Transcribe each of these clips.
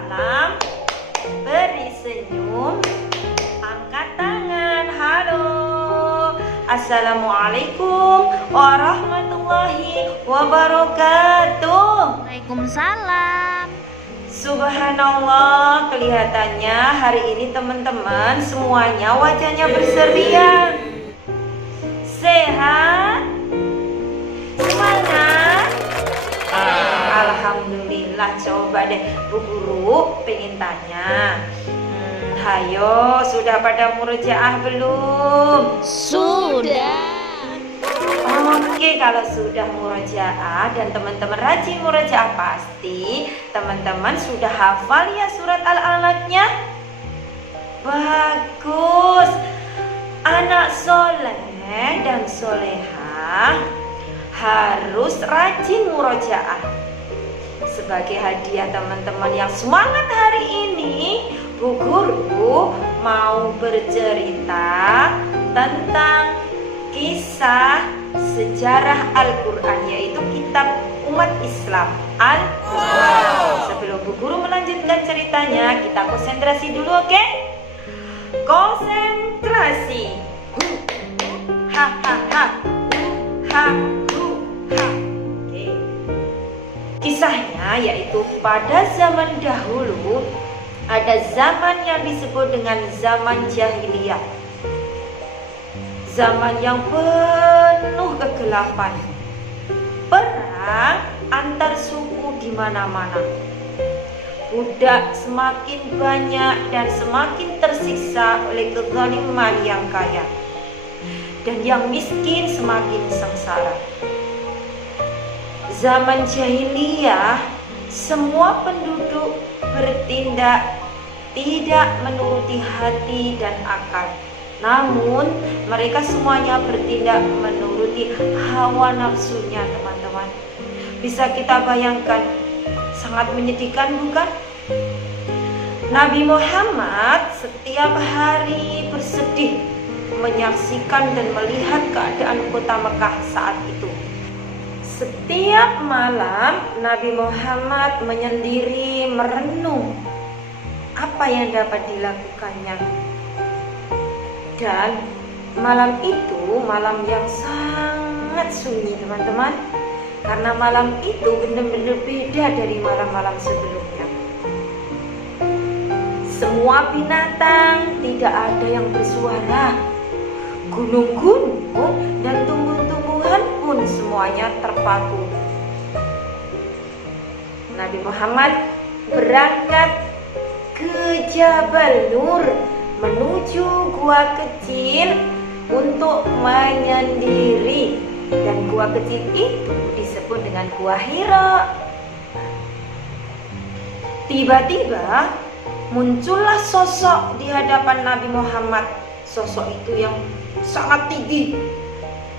salam, beri senyum, angkat tangan. Halo, assalamualaikum warahmatullahi wabarakatuh. Waalaikumsalam. Subhanallah, kelihatannya hari ini teman-teman semuanya wajahnya berserian. Sehat? Semangat? Alhamdulillah. Coba deh Bu Guru pengen tanya, hayo sudah pada murojaah belum? Sudah. Oke, kalau sudah murojaah dan teman-teman rajin murojaah, pasti teman-teman sudah hafal ya surat Al-Alaqnya? Bagus. Anak soleh dan solehah harus rajin murojaah. Sebagai hadiah teman-teman yang semangat hari ini, Bu Guru mau bercerita tentang kisah sejarah Al-Quran, yaitu kitab umat Islam Al-Quran. Sebelum Bu Guru melanjutkan ceritanya, kita konsentrasi dulu, oke? Konsentrasi. Ha ha ha. Ha hu ha. Oke. Kisahnya yaitu pada zaman dahulu ada zaman yang disebut dengan zaman jahiliyah. Zaman yang penuh kegelapan, perang antar suku di mana-mana. Budak semakin banyak dan semakin tersiksa oleh kezaliman yang kaya, dan yang miskin semakin sengsara. Zaman jahiliyah, semua penduduk bertindak tidak menuruti hati dan akal. Namun mereka semuanya bertindak menuruti hawa nafsunya, teman-teman. Bisa kita bayangkan, sangat menyedihkan bukan? Nabi Muhammad setiap hari bersedih menyaksikan dan melihat keadaan kota Mekah saat itu. Setiap malam Nabi Muhammad menyendiri merenung apa yang dapat dilakukannya. Dan malam itu malam yang sangat sunyi, teman-teman. Karena malam itu benar-benar beda dari malam-malam sebelumnya. Semua binatang tidak ada yang bersuara. Gunung-gunung dan tumbuh-tumbuhan pun semuanya terpaku. Nabi Muhammad berangkat ke Jabal Nur menuju gua kecil untuk menyendiri, dan gua kecil itu disebut dengan Gua Hira. Tiba-tiba muncullah sosok di hadapan Nabi Muhammad. Sosok itu yang sangat tinggi,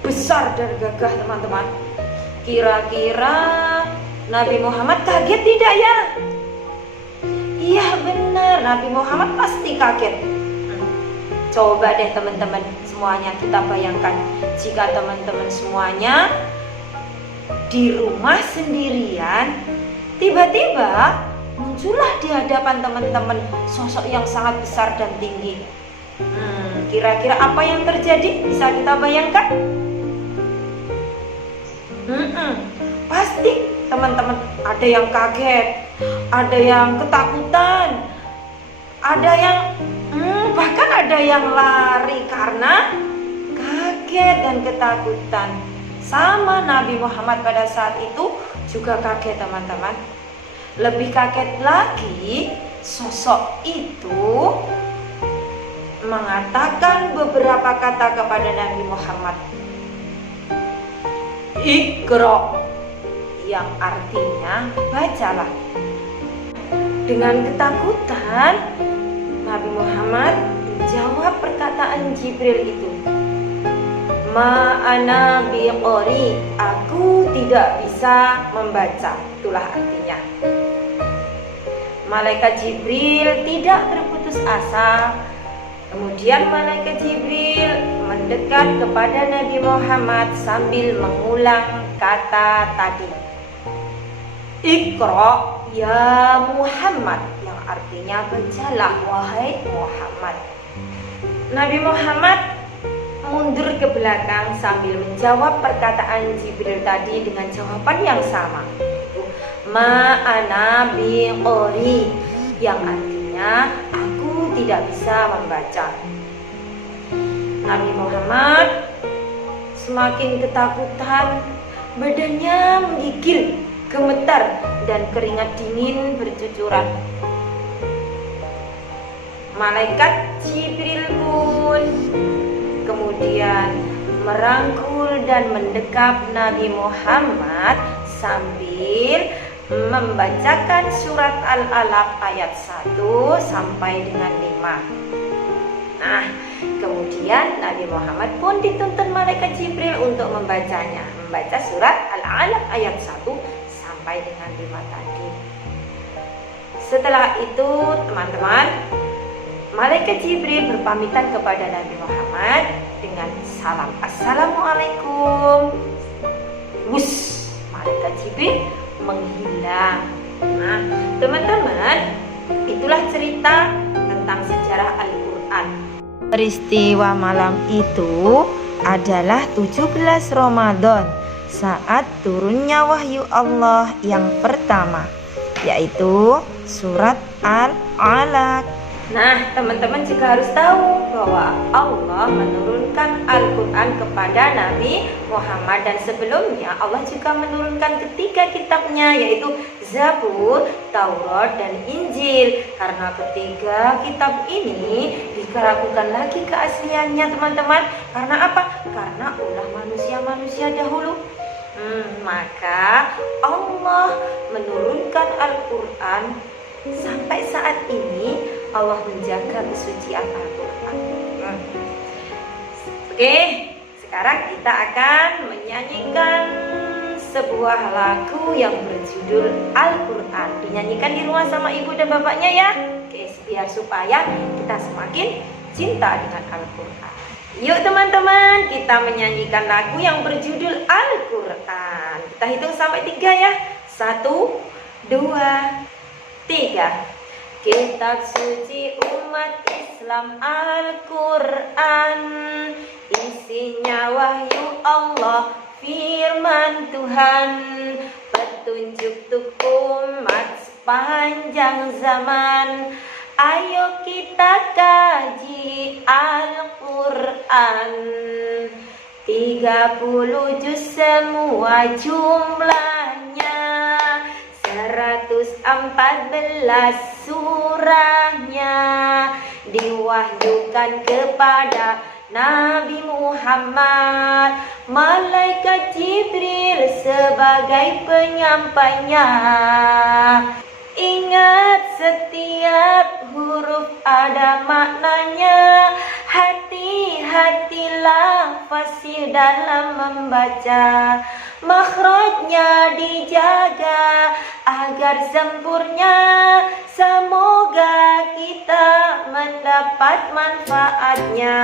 besar dan gagah, teman-teman. Kira-kira Nabi Muhammad kaget tidak ya? Iya benar, Nabi Muhammad pasti kaget. Coba deh teman-teman semuanya kita bayangkan, jika teman-teman semuanya di rumah sendirian, tiba-tiba muncullah di hadapan teman-teman sosok yang sangat besar dan tinggi. Kira-kira apa yang terjadi? Bisa kita bayangkan? Pasti teman-teman ada yang kaget, ada yang ketakutan, ada yang bahkan ada yang lari karena kaget dan ketakutan. Sama Nabi Muhammad pada saat itu juga kaget, teman-teman. Lebih kaget lagi, sosok itu mengatakan beberapa kata kepada Nabi Muhammad. Iqra, yang artinya bacalah. Dengan ketakutan, Nabi Muhammad menjawab perkataan Jibril itu. Ma'ana biqori, aku tidak bisa membaca. Itulah artinya. Malaikat Jibril tidak berputus asa. Kemudian malaikat Jibril mendekat kepada Nabi Muhammad sambil mengulang kata tadi. Iqra, ya Muhammad, yang artinya bacalah wahai Muhammad. Nabi Muhammad mundur ke belakang sambil menjawab perkataan Jibril tadi dengan jawaban yang sama, ma'ana biqori, yang artinya aku tidak bisa membaca. Nabi Muhammad semakin ketakutan, badannya menggigil, gemetar, dan keringat dingin bercucuran. Malaikat Jibril pun kemudian merangkul dan mendekap Nabi Muhammad sambil membacakan surat Al-Alaq ayat 1 sampai dengan 5. Nah, kemudian Nabi Muhammad pun dituntun malaikat Jibril untuk membacanya, membaca surat Al-Alaq ayat 1 sampai dengan 5 tadi. Setelah itu, teman-teman, malaikat Jibril berpamitan kepada Nabi Muhammad dengan salam, Assalamualaikum. Wus, malaikat Jibril menghilang. Nah, teman-teman, itulah cerita tentang sejarah Al-Quran. Peristiwa malam itu adalah 17 Ramadan, saat turunnya wahyu Allah yang pertama, yaitu surat Al-Alaq. Nah, teman-teman juga harus tahu bahwa Allah menurunkan Al-Quran kepada Nabi Muhammad, dan sebelumnya Allah juga menurunkan ketiga kitabnya, yaitu Zabur, Taurat, dan Injil. Karena ketiga kitab ini dikeragukan lagi keasliannya, teman-teman. Karena apa? Karena ulah manusia-manusia dahulu. Maka Allah menurunkan Al-Quran. Sampai saat ini Allah menjaga kesucian Al-Quran. Oke, sekarang kita akan menyanyikan sebuah lagu yang berjudul Al-Quran. Dinyanyikan di rumah sama ibu dan bapaknya ya. Oke, biar supaya kita semakin cinta dengan Al-Quran. Yuk teman-teman, kita menyanyikan lagu yang berjudul Al-Quran. Kita hitung sampai 3 ya. 1, 2, 3. Kitab suci umat Islam Al-Quran, isinya wahyu Allah, firman Tuhan, petunjuk untuk umat sepanjang zaman. Ayo kita kaji Al-Quran, 30 juz semua jumlahnya, 114 surahnya, diwahyukan kepada Nabi Muhammad, malaikat Jibril sebagai penyampainya. Ingat, setiap huruf ada maknanya, hati-hatilah fasih dalam membaca, makhrajnya dijaga agar sempurna. Semoga kita mendapat manfaatnya.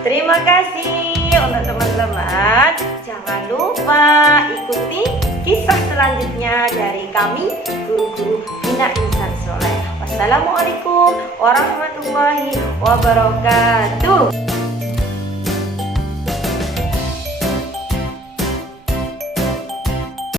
Terima kasih untuk teman-teman. Jangan lupa ikuti kisah selanjutnya dari kami, guru-guru Bina Insan Soleh. Wassalamualaikum warahmatullahi wabarakatuh.